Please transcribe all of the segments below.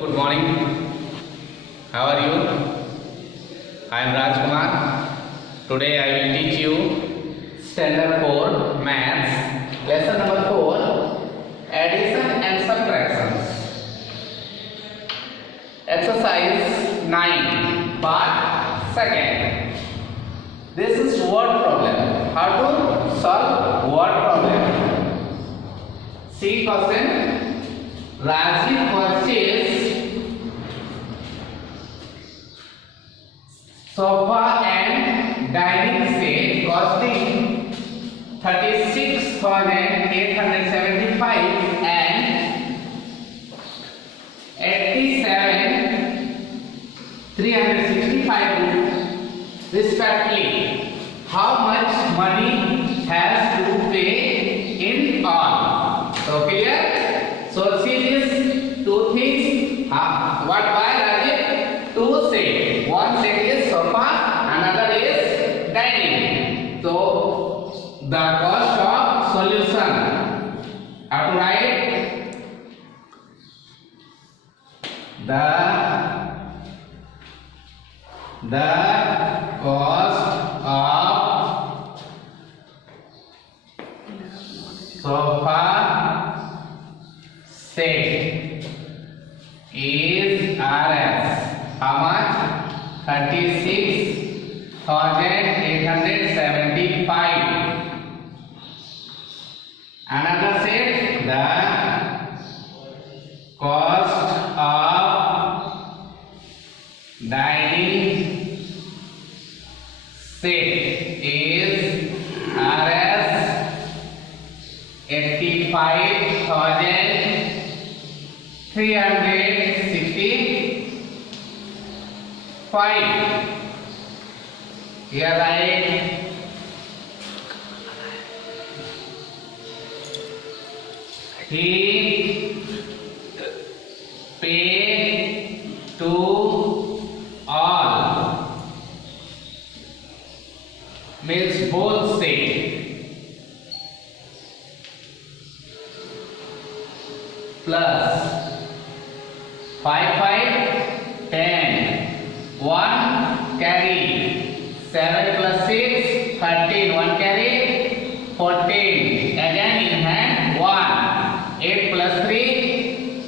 Good morning. How are you? I am Rajkumar. Today I will teach you Standard 4 Maths, Lesson number 4, Addition and Subtractions. Exercise 9, Part 2nd. This is word problem. How to solve word problem? See question. Rajiv purchased sofa and dining set costing 36,875 and 87,365 respectively. How much money has to pay in all? So clear? So see these two things. What by Rajiv? Two set. One set is sofa, another is dining. So the cost of solution. How to write? The cost of sofa set is Rs. How much? 36,875. Another set, the cost of dining set is Rs. 85,365. Here write he paid to all, means both set. Plus 5, 10, 1 carry, 7 plus 6, 13, 1 carry, 14, again in hand, 1, 8 plus 3,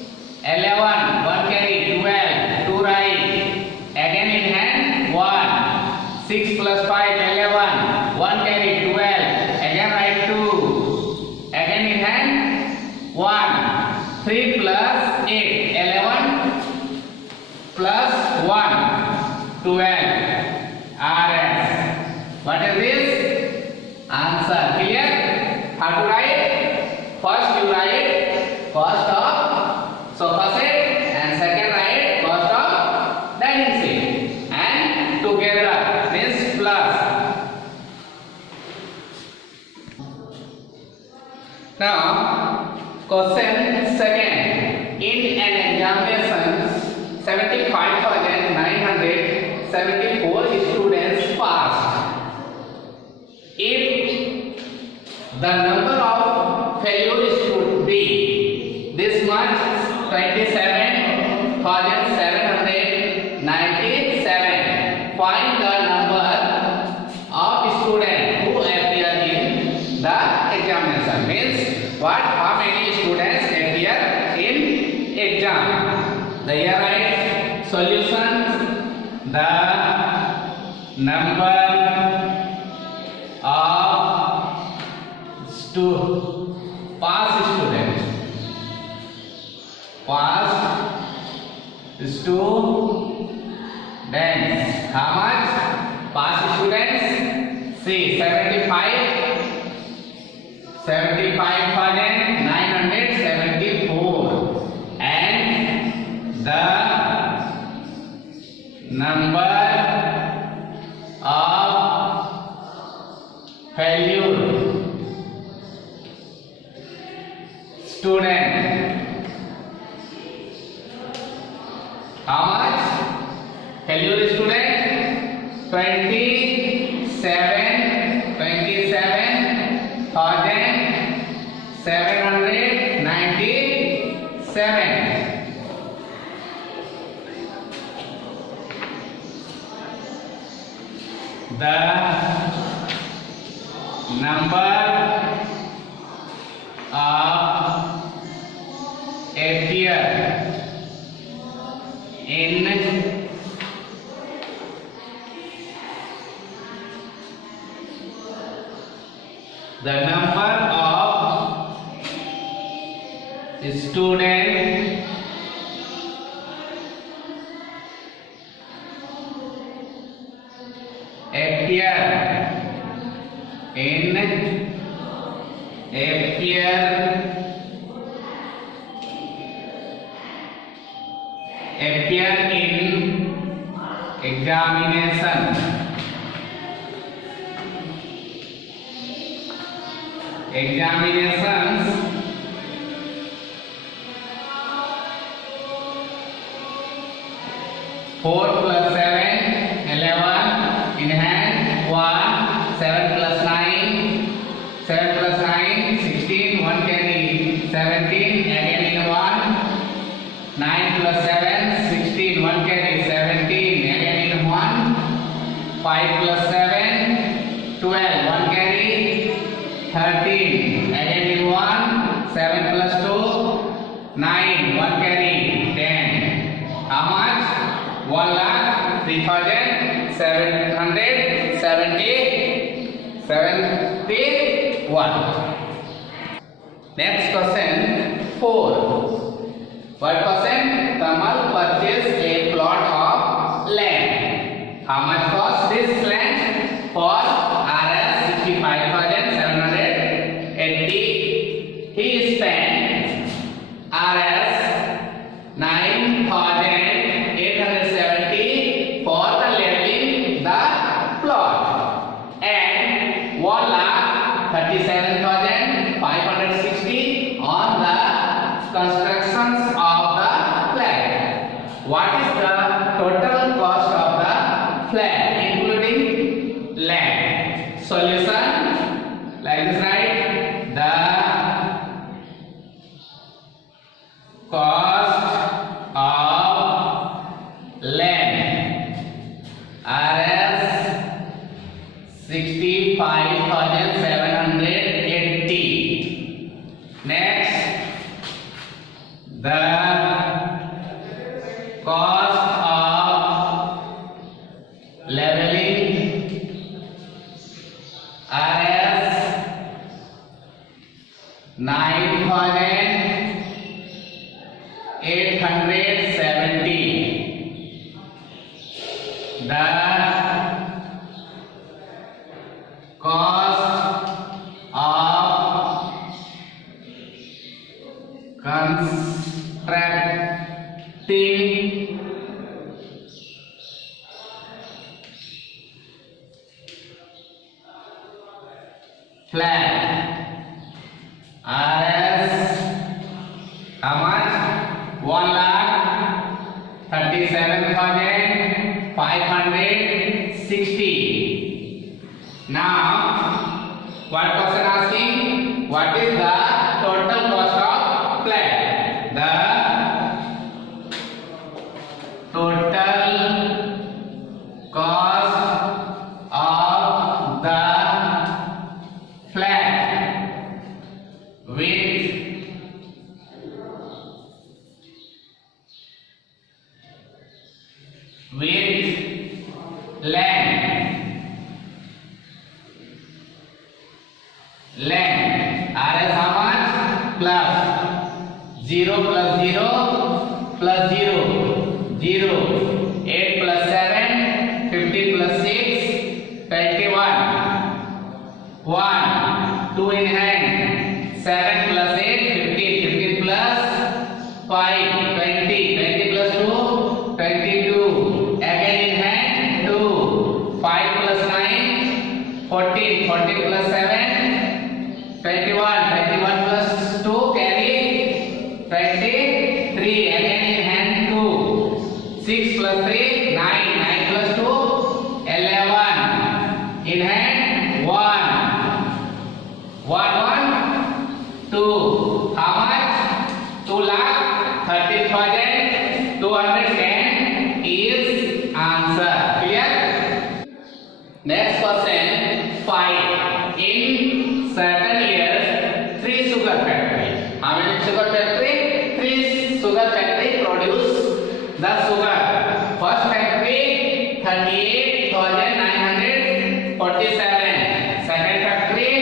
11, 1 carry, 12, 2 right, again in hand, 1, 6 plus 5, 11, 1 carry, 12, again write 2, again in hand, 1, 3 plus 8, 11 plus 1, 12. Rs. What is this? Answer. Clear? How to write? First you write cost of sofa set and second write cost of dining set. And together means plus. Now, question second. In an examination, 75,974 students passed. If the number of failures should be this much, 27,797, find the number of students who appear in the examination. Means what? How many students appear in exam? The here write solution. The number of passed students. How much? Passed students. See 75,974 and the number of failure student. How much? Failure student 27,797. the number of appear in the number of students appear in examinations Four plus 7, 11 in hand. 1, 7 plus 9, 7 plus 9, 16, 1 carry, 17, again in 1, 9 plus 7, 16, 1 carry, 17, again in 1, 5 plus 7, 12, 1 carry, 13, again in 1, 7 plus 2, 9, 1 carry, 10. How much? 1,03,771. Next question 4. What question? Kamal purchased a plot of land. How much cost this land? For Rs 65,780. He spent Rs 9,870 for the leveling the plot and 1,37,560 on the constructions of the flat. What is the total cost of the flat including land? Solution like this, right? The cost of land Rs 65,780. Next, the cost of leveling Rs 9,870. The cost of constructing flat Rs how much? 1,37,560. Now, what question asking? What is the total cost of flat? The total cost of the flat with land Rs how much? Plus 0 plus 0 plus 0 0 8 plus 7 15 plus 6 21 1 2 in hand 7 plus 8 15 15 plus 5 20 20 plus 2 22 again in hand 2 5 plus 9 14 14 plus 7 21 21 plus 2 carry 23 again in hand 2 6 plus 3 9 9 plus 2 11 in hand 1 1 1 2. How much? 2,13,210 is answer. Clear? Next question 5. In certain years, 3 sugar factory. How many sugar factory? 3 sugar factory produce the sugar. First factory 38,947. Second factory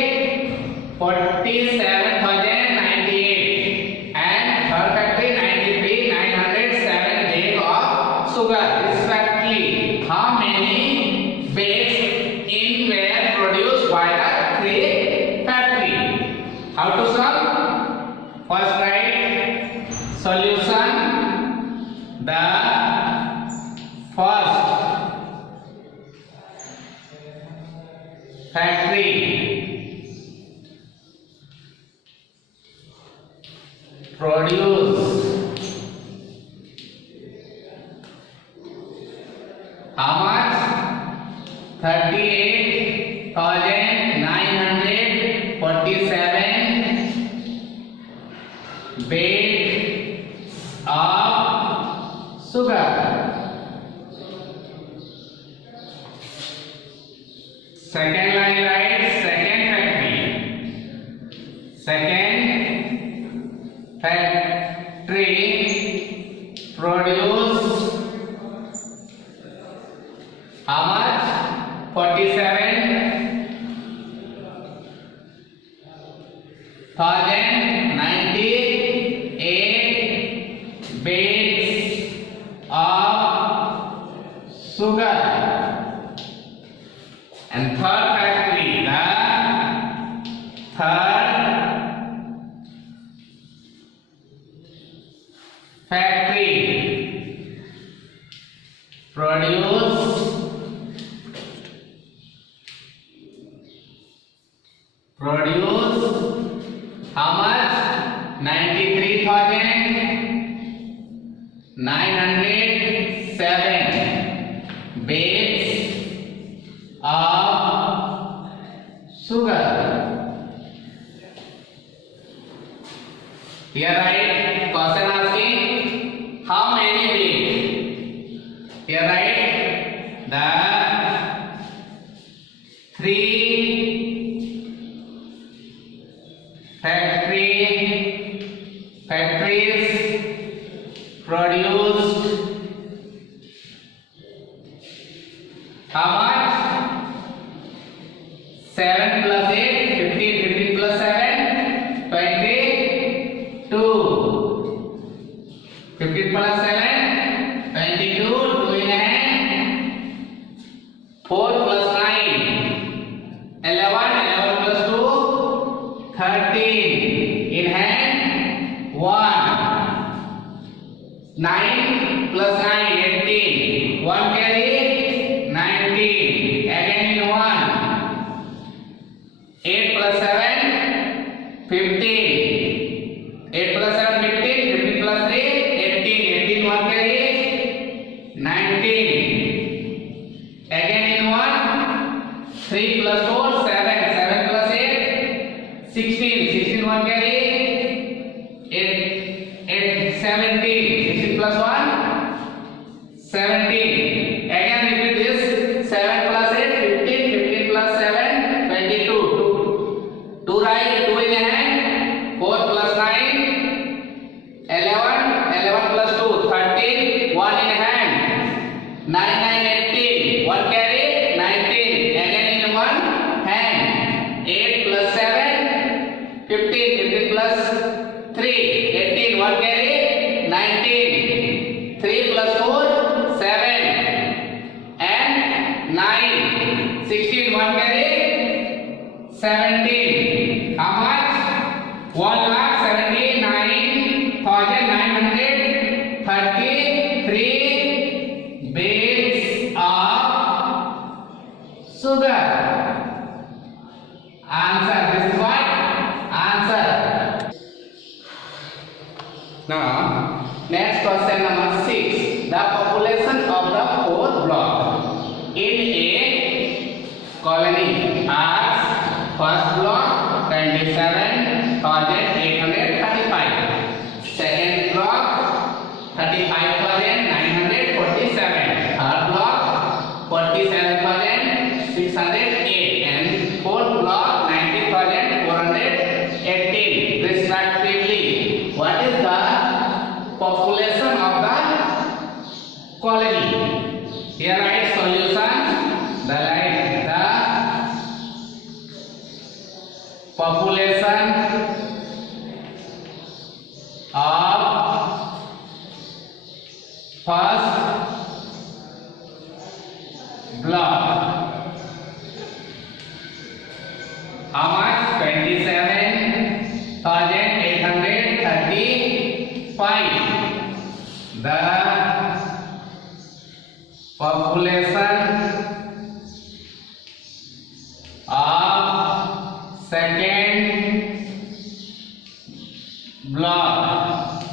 47,098. And third factory 93,907 bag of sugar respectively. How many bags in were produced by the 3 factory? How to solve? First write solution. The first factory produce how much? 38,947 bags of sugar. Second line write second factory. Second factory produce how much? 47,098 bags of sugar. And third factory, the third factory produce how much? 93,907 bags of sugar. Here write question asking how many bags. Here write the 3 factories produced how much? 7 plus 8, 15, 15 plus 7, 22. 15 plus 7, 22, 2 in hand, 4 plus 9, 11, 11 plus 2, 13, in hand, 1, 9 plus 9, 18, 1 carry, 19, again in 1, 8 plus 7, 15, 8 plus 7, 15, 15 plus 3, 18, 18, 1 carry, 19, again in 1, 3 plus 4, 7, 7 plus 8, 16, 16, 1 carry, 17, 16 plus 1, 17. Again repeat this. 7 plus 8, 15, 15 plus 7, 22. 2 right, 2 in hand. 4 plus 9, 11, 11 plus 2, 13, 1 in hand. 9, 9, 18, 1 carry, 19. Again in 1 hand. 8 plus 7, 15, 15 plus 3, 18, 1 carry, 19, 3 plus 4, 7, and 9, 16, 1 carry, 17. How much? 1,79,933 bags of sugar. Answer. This is what? Answer. Now, next question number 6. The population of the 4th block in a colony as first block 27,835, second block 35,947, third block 47,600. colony. Here write solution. The population of first block. How much? 27,835. The population of second block.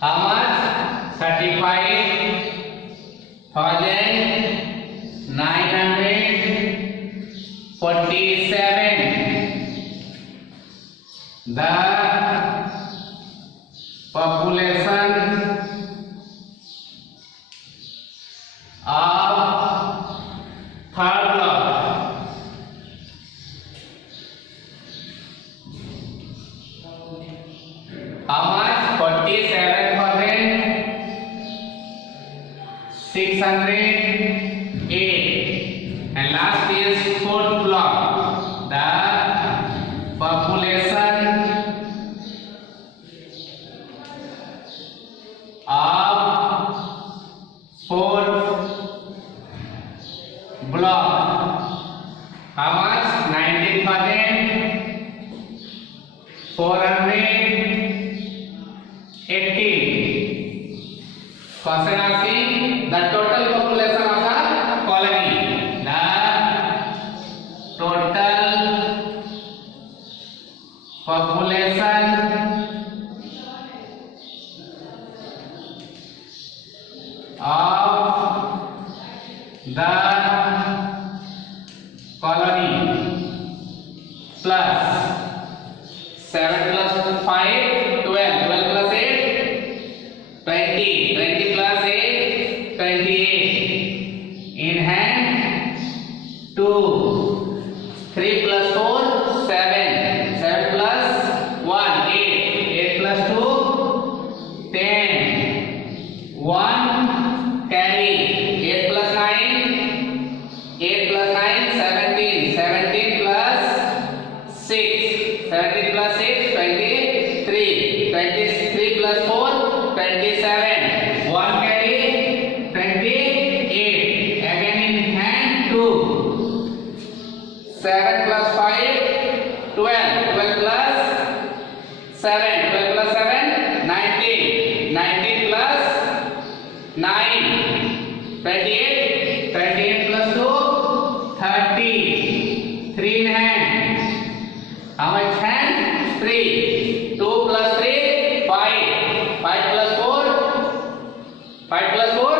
How much? 35,947. The population of third block. How much? 47,608. And last is fourth block. The population of fourth block. How much? 19,418. Question asking the total population of the colony. The total population of the colony plus 7 plus 5, 12, 12 plus 8, 20, 20 plus 8, 28. In hand 2, 3 plus 4, 7, 7 plus 1, 8, 8 plus 2, 10, 1 carry, 8 plus 9, 8 plus 9, 17, 17 plus 6, 17 plus 6, 23, 23 plus 4, 27, 1 carry, 28. Again in hand 2, 7 plus 5, 12, 12 plus 7, 12 plus 7, 19, 19 plus 9, 28, 28 plus 2, 30, 3 in hand. How much hand? 3, 2 plus 3, 5, 5 plus 4, 5 plus 4,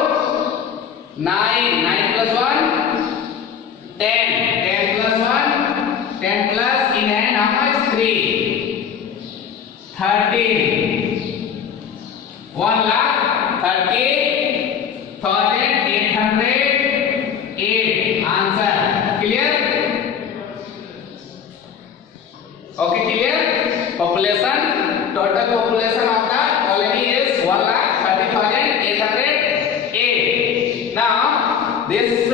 9, 9 plus 1, 10, 10 plus 1, 10 plus in hand how much? 3, 13, 1,30,808. Answer clear? Okay, clear? Population, total population of the colony is 1,30,808. Now this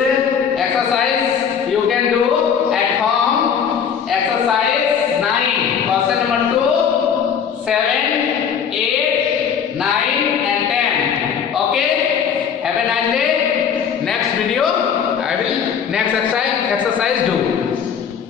exercise you can do at home. Exercise 9, question number 2, 7, 8, 9 and 10. Okay, have a nice day. Next video I will next exercise do.